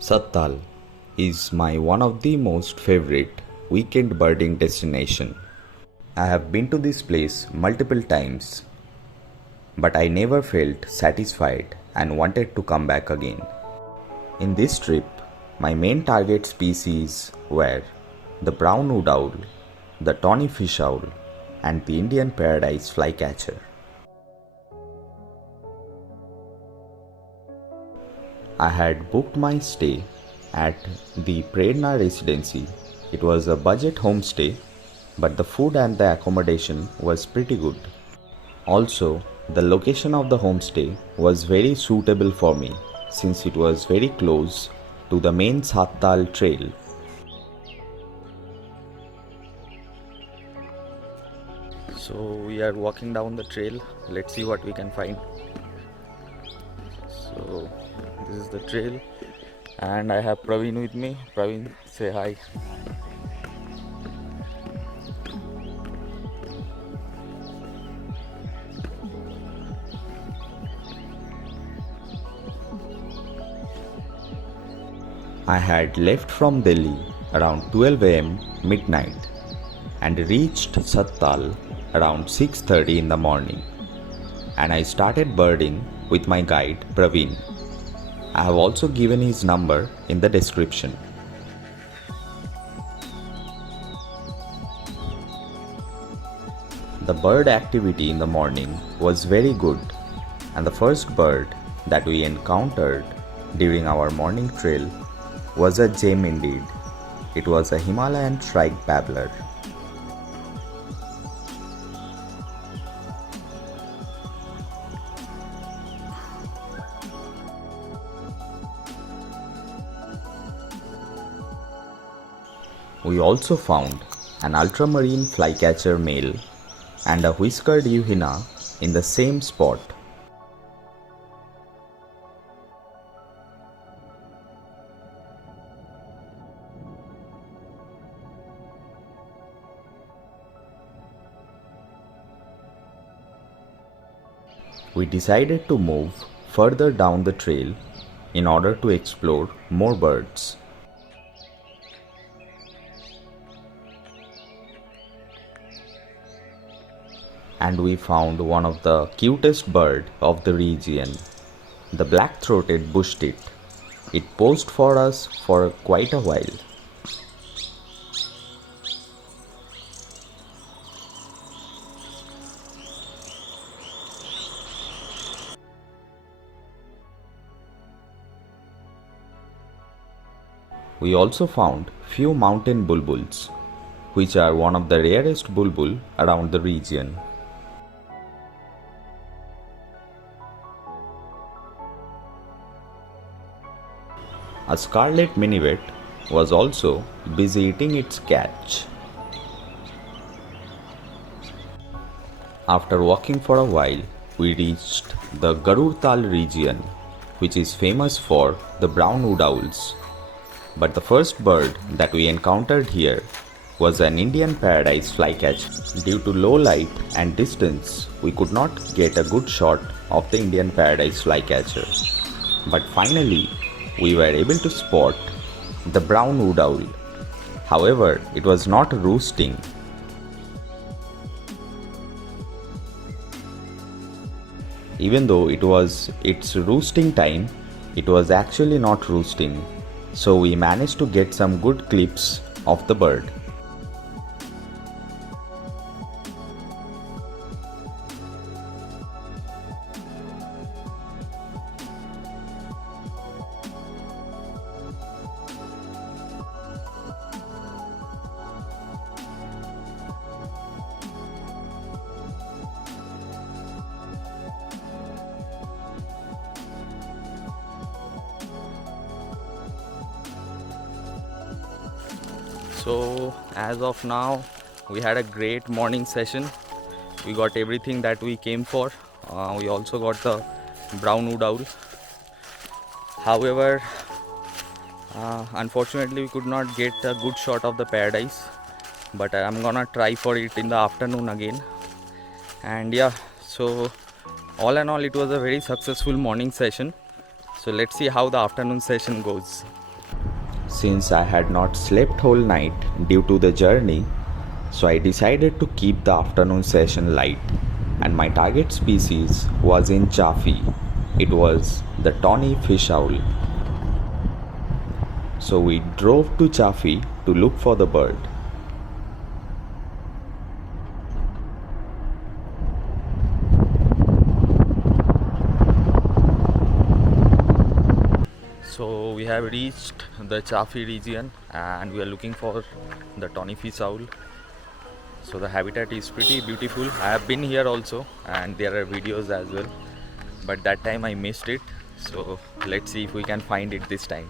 Sattal is my one of the most favorite weekend birding destination. I have been to this place multiple times, but I never felt satisfied and wanted to come back again. In this trip, my main target species were the brown wood owl, the tawny fish owl, and the Indian paradise flycatcher. I had booked my stay at the Prerna Residency. It was a budget homestay, but the food and the accommodation was pretty good. Also, the location of the homestay was very suitable for me since it was very close to the main Sattal trail. So we are walking down the trail. Let's see what we can find. So this is the trail and I have Praveen with me. Praveen, say hi. I had left from Delhi around 12 am midnight and reached Sattal around 6:30 in the morning, and I started birding with my guide Praveen. I have also given his number in the description. The bird activity in the morning was very good, and the first bird that we encountered during our morning trail was a gem indeed. It was a Himalayan shrike babbler. We also found an ultramarine flycatcher male and a whiskered euhina in the same spot. We decided to move further down the trail in order to explore more birds. And we found one of the cutest bird of the region, the black-throated bush tit. It posed for us for quite a while. We also found few mountain bulbuls, which are one of the rarest bulbul around the region. A scarlet minivet was also busy eating its catch. After walking for a while, we reached the Garurtal region, which is famous for the brown wood owls. But the first bird that we encountered here was an Indian paradise flycatcher. Due to low light and distance, we could not get a good shot of the Indian paradise flycatcher. But finally, we were able to spot the brown wood owl. However, it was not roosting. Even though it was its roosting time, it was actually not roosting. So we managed to get some good clips of the bird. So as of now, we had a great morning session. We got everything that we came for. We also got the brown wood owl. However, unfortunately we could not get a good shot of the paradise, but I'm gonna try for it in the afternoon again. And yeah, so all in all, it was a very successful morning session. So let's see how the afternoon session goes. Since I had not slept whole night due to the journey, so I decided to keep the afternoon session light, and my target species was in Chaffi. It was the tawny fish owl. So we drove to Chaffi to look for the bird. So we have reached the Chaffi region and we are looking for the tawny fish owl. So the habitat is pretty beautiful. I have been here also and there are videos as well, but that time I missed it. So let's see if we can find it this time.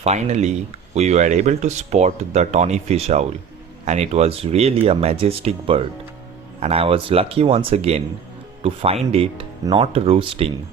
Finally, we were able to spot the tawny fish owl, and it was really a majestic bird. And I was lucky once again to find it not roosting.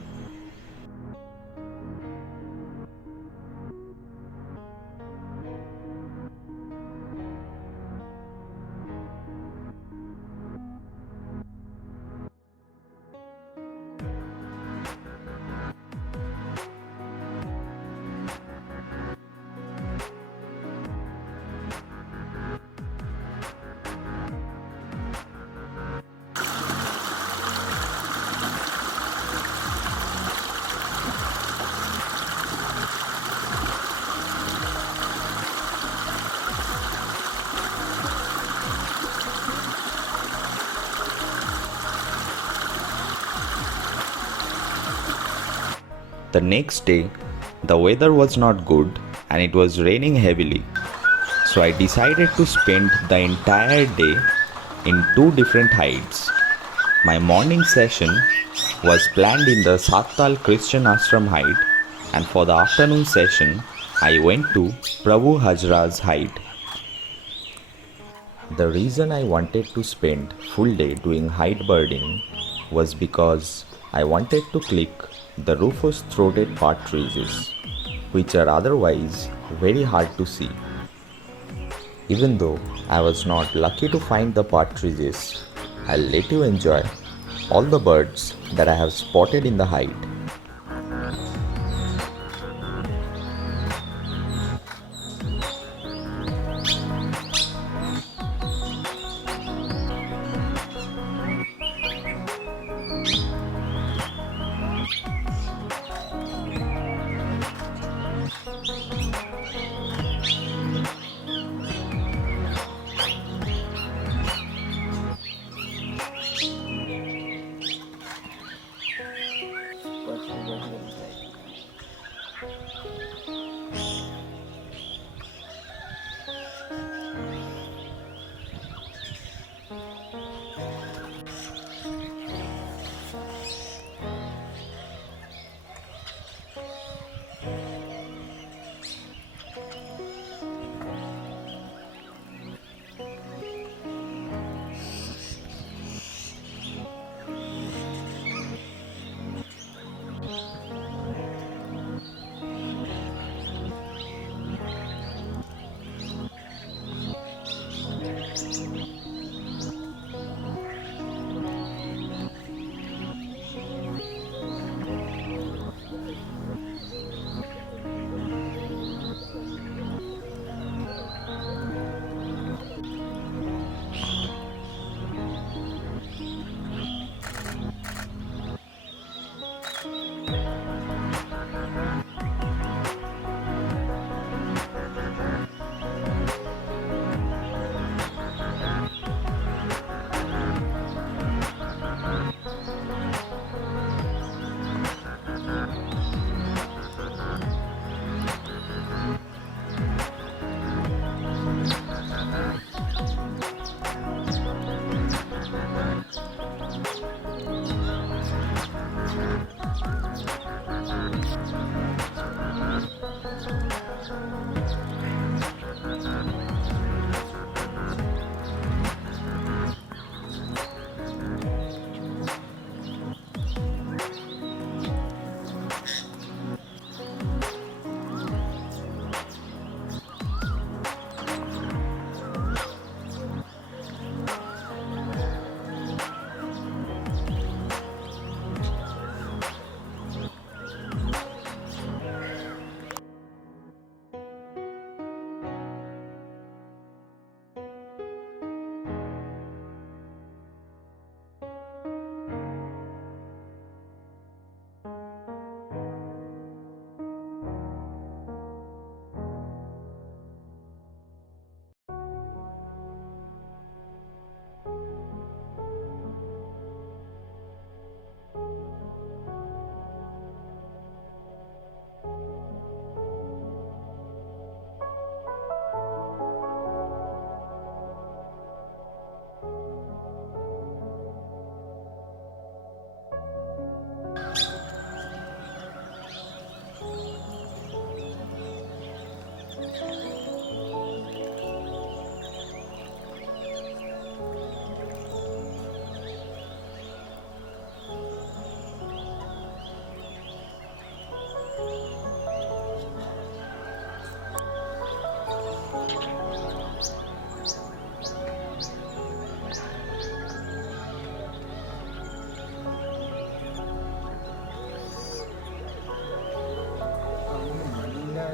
The next day, the weather was not good and it was raining heavily. So I decided to spend the entire day in two different hides. My morning session was planned in the Sattal Christian Ashram hide, and for the afternoon session, I went to Prabhu Hajra's hide. The reason I wanted to spend full day doing hide birding was because I wanted to click the rufous-throated partridges, which are otherwise very hard to see. Even though I was not lucky to find the partridges, I'll let you enjoy all the birds that I have spotted in the hide.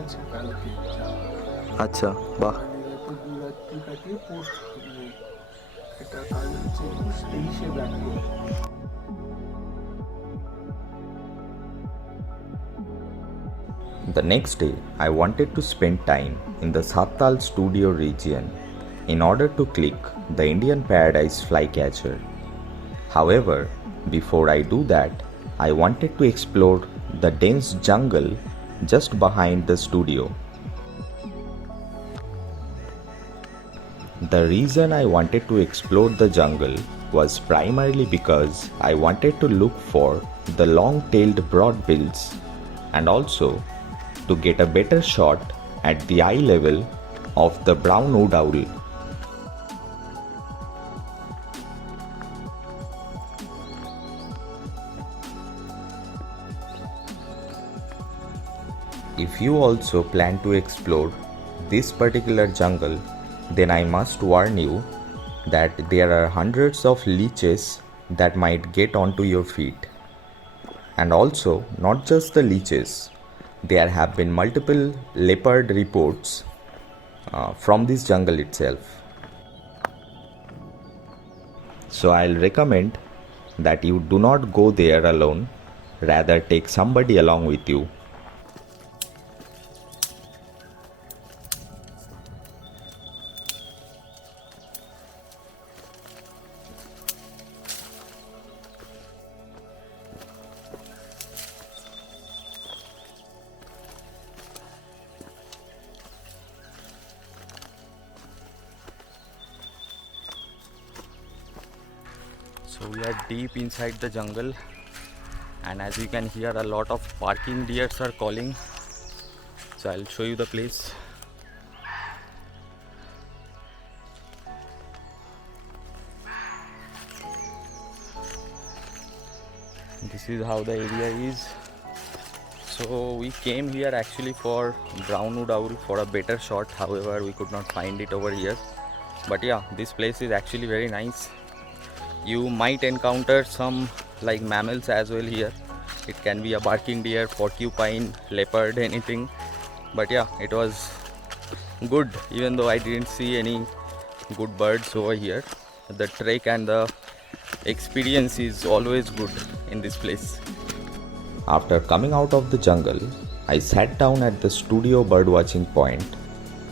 আছে কালকে। আচ্ছা, বাহ। তো 2 রাত্রি কাটিয়ে post এটা কাল হচ্ছে 23শে ব্যাক করবো। The next day, I wanted to spend time in the Sattal studio region in order to click the Indian Paradise Flycatcher. However, before I do that, I wanted to explore the dense jungle just behind the studio. The reason I wanted to explore the jungle was primarily because I wanted to look for the long-tailed broadbills and also to get a better shot at the eye level of the brown wood owl. If you also plan to explore this particular jungle, then I must warn you that there are hundreds of leeches that might get onto your feet. And also, not just the leeches, there have been multiple leopard reports from this jungle itself. So I'll recommend that you do not go there alone, rather take somebody along with you. So we are deep inside the jungle, and as you can hear, a lot of barking deers are calling. So I'll show you the place. This is how the area is. So we came here actually for brownwood owl for a better shot. However, we could not find it over here. But yeah, this place is actually very nice. You might encounter some like mammals as well here. It can be a barking deer, porcupine, leopard, anything. But yeah, it was good, even though I didn't see any good birds over here. The trek and the experience is always good in this place. After coming out of the jungle, I sat down at the studio birdwatching point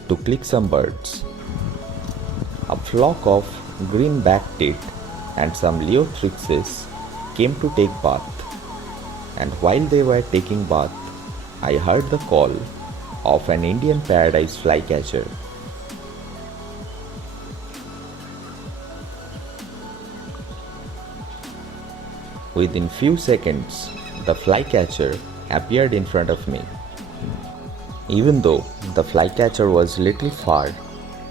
to click some birds. A flock of green-backed tit and some leothrixes came to take bath, and while they were taking bath, I heard the call of an Indian Paradise Flycatcher. Within few seconds, the flycatcher appeared in front of me. Even though the flycatcher was little far,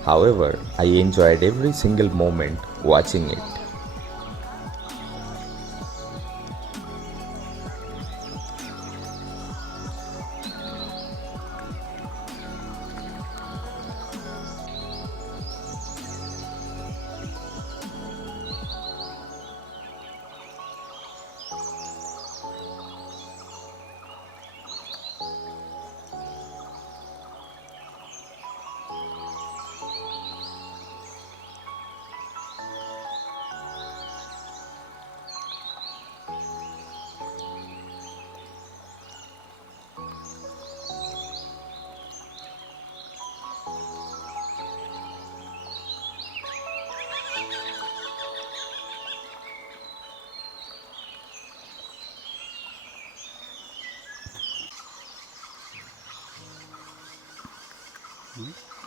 however, I enjoyed every single moment watching it.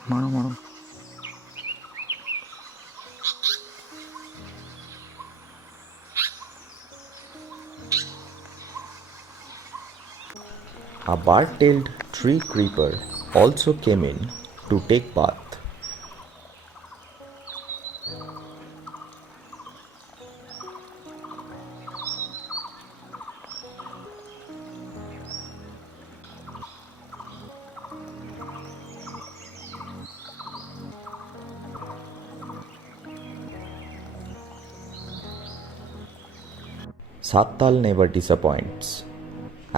মারো মারো। A bar-tailed tree creeper also came in to take bath. Sattal never disappoints.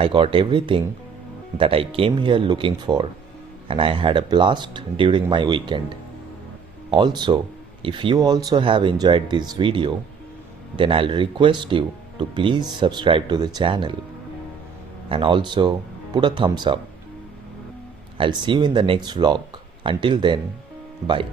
I got everything that I came here looking for and I had a blast during my weekend. Also, if you also have enjoyed this video, then I'll request you to please subscribe to the channel and also put a thumbs up. I'll see you in the next vlog. Until then, bye.